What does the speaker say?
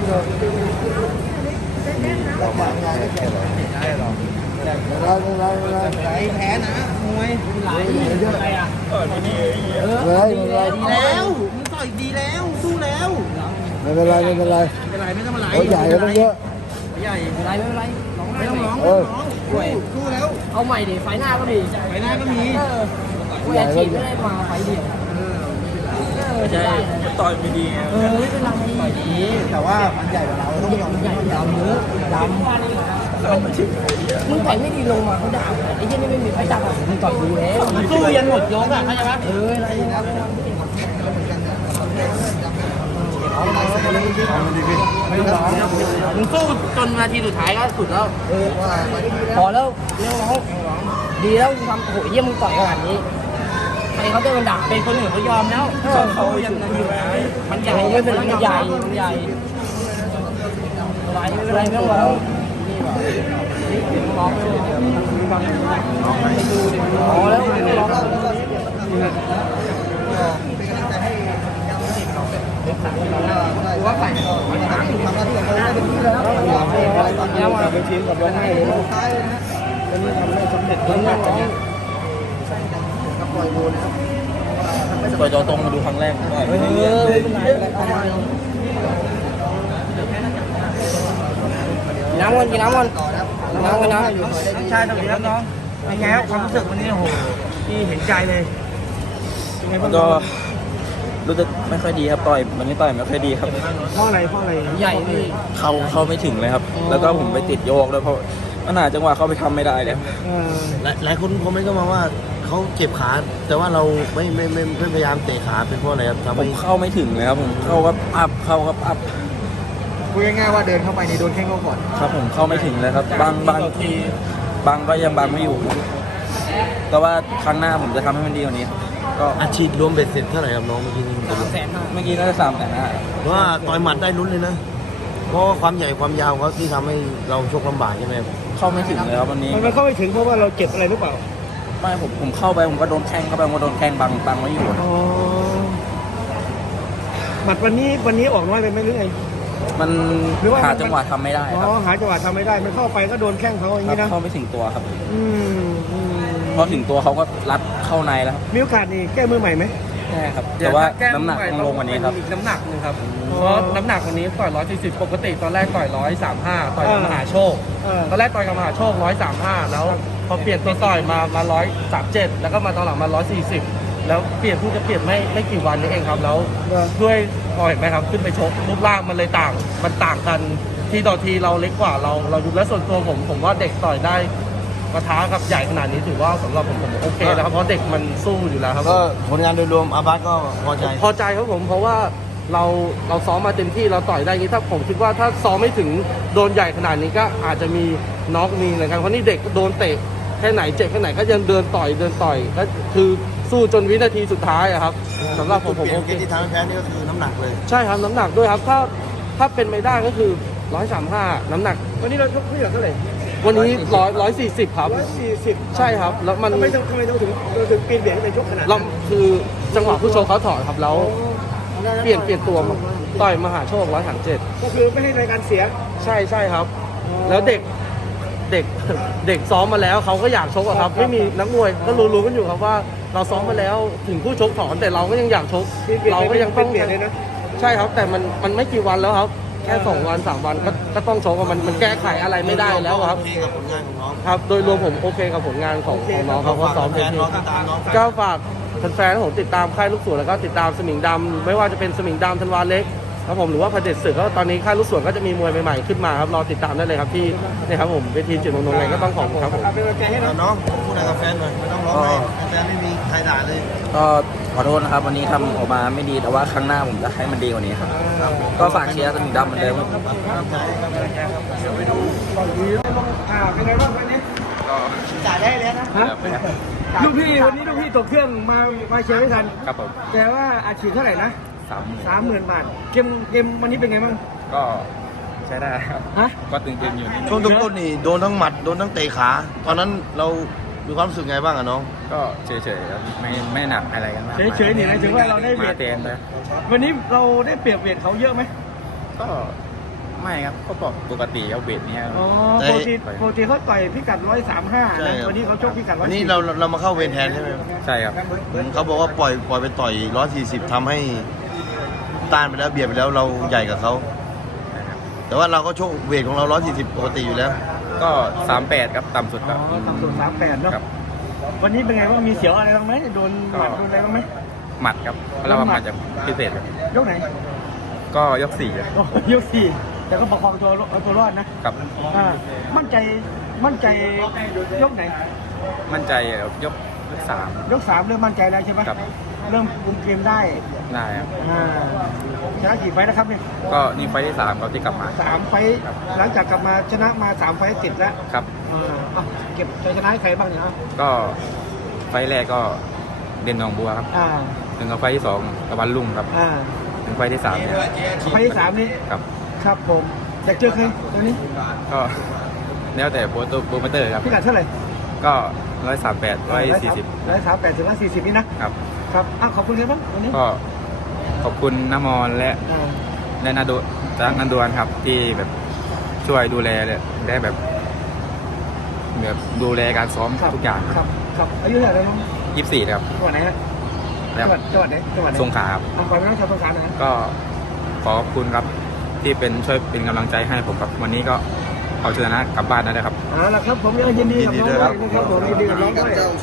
เรามาไงไม่ได้หรอกไม่แพ้นะมวยไหลอะไรอ่ะดีแล้วมึงต่อยดีแล้วสู้แล้วไม่เป็นไรไม่เป็นไรโอ้ใหญ่ก็ต้องเยอะใหญ่ไม่เป็นไรร้องไม่ต้องร้องสู้แล้วเอาใหม่ดิไฟหน้าก็ดีไฟหน้าก็มีผู้ใหญ่ฉีดไม่ได้มาไฟเดียวไม่ใช่ต่อยไม่ดีไม่เป็นไรต่อยดีแต่ว่ามันใหญ่กว่าเราต้องยอมใหญ่ดำเยอะดำมึงต่อยไม่ดีลงมาเขาด่าไอ้ยี่นี่ไม่มีไฟจับอ่ะมึงต่อยดูแล้วสู้ยันหมดยกอ่ะเข้าใจไหมอะไรนะมึงสู้จนนาทีสุดท้ายก็สุดแล้วพอแล้วเรื่องน้องดีแล้วทำโอ้ยเยี่ยมมึงต่อยขนาดนี้ใครเขาจะมันด่าเป็นคนอื่นเขายอมแล้วเขายังอยู่มันใหญ่ไม่เป็นไรมันใหญ่ไม่เป็นไรไม่ต้องร้องร้องพอแล้วร้องว่าใส่ทำหน้าที่ของเขาได้เป็นที่แล้วเป็นทีมกับร้องไห้เลยนะวันนี้ทำได้สำเร็จแล้วนะปล่อยโดนปล่อยจอตรงมาดูครั้งแรกได้น้ำกินน้ำกันใช่ตรงนี้ครับน้องเป็นไงครับความรู้สึกวันนี้โอ้โหที่เห็นใจเลยมันก็รู้สึกไม่ค่อยดีครับต่อยวันนี้ต่อยไม่ค่อยดีครับเพราะอะไรใหญ่พี่เข้าไม่ถึงเลยครับแล้วก็ผมไปติดโยกแล้วเพราะมันหาจังหวะเข้าไปทำไม่ได้เลยหลายคนคอมเมนต์ก็มาว่าเขาเจ็บขาแต่ว่าเราไม่พยายามเตะขาเป็นเพราะอะไรครับผมเข้าไม่ถึงเลยครับผมเข้ากับอัพพูดง่ายๆว่าเดินเข้าไปในโดนแข้งเขาก่อนครับผมเข้าไม่ถึงเลยครับบางก็ยังบางไม่อยู่แต่ว่าครั้งหน้าผมจะทำให้มันดีกว่านี้ก็อาชีพรวมเบ็ดเสร็จเท่าไหร่ครับน้องเมื่อกี้นี้เมื่อกี้น่าจะ300,000 ว่าต่อยหมัดได้ลุ้นเลยนะเพราะความใหญ่ความยาวเขาที่ทำให้เราชกลำบากใช่ไหมเข้าไม่ถึงเลยครับวันนี้มันเข้าไม่ถึงเพราะว่าเราเจ็บอะไรหรือเปล่าไม่ผมเข้าไปผมก็โดนแข้งเข้าไปผมก็โดนแข้งบังไว้อยู่หมัดวันนี้ออกน้อยไปไหมหรือไงมันหาจังหวะทำไม่ได้ครับหาจังหวะทำไม่ได้มันเข้าไปก็โดนแข้งเขาอย่างนี้นะเข้าไม่ถึงตัวครับพอถึงตัวเขาก็รัดเข้าในแล้วครับมีโอกาสนี่แก้มือใหม่ไหมใช่ครับแต่ว่าน้ำหนักต้องลงวันนี้ครับน้ำหนักนึงครับเพราะน้ำหนักวันนี้ต่อย140ปกติตอนแรกต่อย135ต่อยกับมหาโชคตอนแรกต่อยกับมหาโชค135แล้วพอเปลี่ยนตัวต่อยมา137แล้วก็มาตอนหลังมา140แล้วเปลี่ยนเพิ่งจะเปลี่ยนไม่กี่วันนี้เองครับแล้วด้วยพอเห็นไหมครับขึ้นไปชกรูปร่างมันเลยต่างกันทีต่อทีเราเล็กกว่าเราดูแลส่วนตัวผมว่าเด็กต่อยได้ปะทะกับใหญ่ขนาดนี้ถือว่าสำหรับผมโอเคแล้วครับเพราะเด็กมันสู้อยู่แล้วครับก็ผลงานโดยรวมอาบัสก็พอใจครับผมเพราะว่าเราซ้อมมาเต็มที่เราต่อยได้งี้ถ้าผมคิดว่าถ้าซ้อมไม่ถึงโดนใหญ่ขนาดนี้ก็อาจจะมีน็อกมีอะไรกันเพราะนี่เด็กโดนเตะแค่ไหนเจ็บแค่ไหนก็ยังเดินต่อยก็คือสู้จนวินาทีสุดท้ายครับสำหรับผมโอเคที่ทำแพ้นี่ก็คือน้ำหนักเลยใช่ครับน้ำหนักด้วยครับถ้าเป็นไม่ได้ก็คือ135น้ำหนักวันนี้เราชกที่เท่าไหร่วันนี้140ครับ140ใช่ครับแล้วมันทำไมถึงปีนเบียดในชกขนาดนั้นคือจังหวะผู้ชกเขาถอดครับแล้วเปลี่ยนตัวต่อยมหาโชค137ก็คือไม่ให้รายการเสียใช่ครับแล้วเด็กซ้อมมาแล้วเขาก็อยากชกอะครับไม่มีนักมวยก็รู้กันอยู่ครับว่าเราซ้อมมาแล้วถึงผู้ชกถอนแต่เราก็ยังอยากชกเราก็ยังต้องเปลี่ยนเลยนะใช่ครับแต่มันไม่กี่วันแล้วครับแค่2 วัน 3 วันก็ต้องชกมันแก้ไขอะไรไม่ได้แล้วครับโอเคกับผลงานของน้องครับโดยรวมผมโอเคกับผลงานของน้องเขาก็ซ้อมเต็มที่ก็ฝากแฟนๆผมติดตามค่ายลูกสวนแล้วก็ติดตามสมิงดำไม่ว่าจะเป็นสมิงดำธันวาเล็กครับผมหรือว่าพระเดชศึกก็ตอนนี้ค่ายลูกสวนก็จะมีมวยใหม่ๆขึ้นมาครับรอติดตามได้เลยครับที่นี่ครับผมเวทีจิตมงคลไงก็ต้องขอบคุณครับผมเป็นกำลังใจให้น้องพูดอะไรกับแฟนหน่อยไม่ต้องร้องไห้แฟนไม่มีใครด่าเลยก็ขอโทษนะครับวันนี้ทำออกมาไม่ดีแต่ว่าครั้งหน้าผมจะให้มันดีกว่านี้ครับก็ฝากเชียร์สมิงดำเหมือนเดิมเป็นไงบ้างวันนี้จ่ายได้แล้วนะลูกพี่วันนี้ลูกพี่ตกเครื่องมาเชียร์ไม่ทันครับผมแต่ว่าอาชีพเท่าไหร่นะ30,000 บาทเกมวันนี้เป็นไงบ้างก็ใช้ได้ครับก็ตึงๆอยู่ช่วงต้นนี่โดนทั้งหมัดโดนทั้งเตะขาตอนนั้นเรามีความรู้สึกไงบ้างอะน้องก็เฉยๆครับไม่หนักอะไรกันมากเฉยๆนี่นะถือว่าเราได้เวทวันนี้เราได้เปรียบเวทเขาเยอะไหมก็ไม่ครับก็ปกติเอาเวทเนี้ยอ๋อแต่ปกติเขาต่อยพิกัด135 ใช่นะครับ วันนี้เขาชกพิกัด140 วันนี้เรามาเข้าเวรแทนใช่ไหมใช่ครับเขาบอกว่าปล่อยไปต่อย140ทำให้ต้านไปแล้วเบียดไปแล้วเราใหญ่กับเขาแต่ว่าเราก็โชคเวทของเรา140ปกติอยู่แล้วก็38ครับต่ำสุดอ๋คอรับต่ำสุด38เนาะครับวันนี้เป็นไงว่างมีเสียวอะไรบ้างไหมโดนหมัดโดนอะไรบ้างไหมหมัดครับเราว่าหมัดจะพิเศษครับยกไหนก็ยก4ครับโอ้ยก4แต่ก็ประคองตัวรอดนะครับ อ่ามั่นใจยกไหนมั่นใจยก3 ยก3เริ่มมั่นใจแล้วใช่ไหมครับเริ่มคุมเกมได้ได้ครับอ่าชนะกี่ไฟล์นะครับเนี่ยก็นี่ไฟล์ที่3ครับที่กลับมา 3 ไฟล์หลังจากกลับมาชนะมา3 ไฟล์ติดแล้วครับอ่าเก็บชัยชนะให้ใครบ้างเนี่ยก็ไฟล์แรกก็เด่นหนองบัวครับอ่าถึงกับไฟล์ที่2ตะวันรุ่งครับอ่าถึงไฟล์ที่3เนี่ยไฟล์ที่3นี่ครับครับผมอยากเจอใครตัวนี้ก็แล้วแต่โปรโมเตอร์ครับพิกัดเท่าไหร่ก็138 140 138ถึง140นี่นะครับ ครับขอบคุณครับวันนี้ก็ขอบคุณน้ำมอนและอ่านาโดจากนันดวนครับที่แบบช่วยดูแลเลยได้แบบดูแลการซ้อมครับทุกอย่างครับครับอายุเท่าไหร่แล้วน้อง 24นะครับจังหวัดไหนฮะแล้วจังหวัดไหนจังหวัดไหนสงขลาครับขอให้น้องชาวสงขลาหน่อยนะก็ขอบคุณครับที่ช่วยเป็นกำลังใจให้ผมครับวันนี้ก็เอาชนะกลับบ้านได้เลยครับเอาละครับผมยินดีกับน้องด้วยนะครับผมยินดีกับน้องด้วย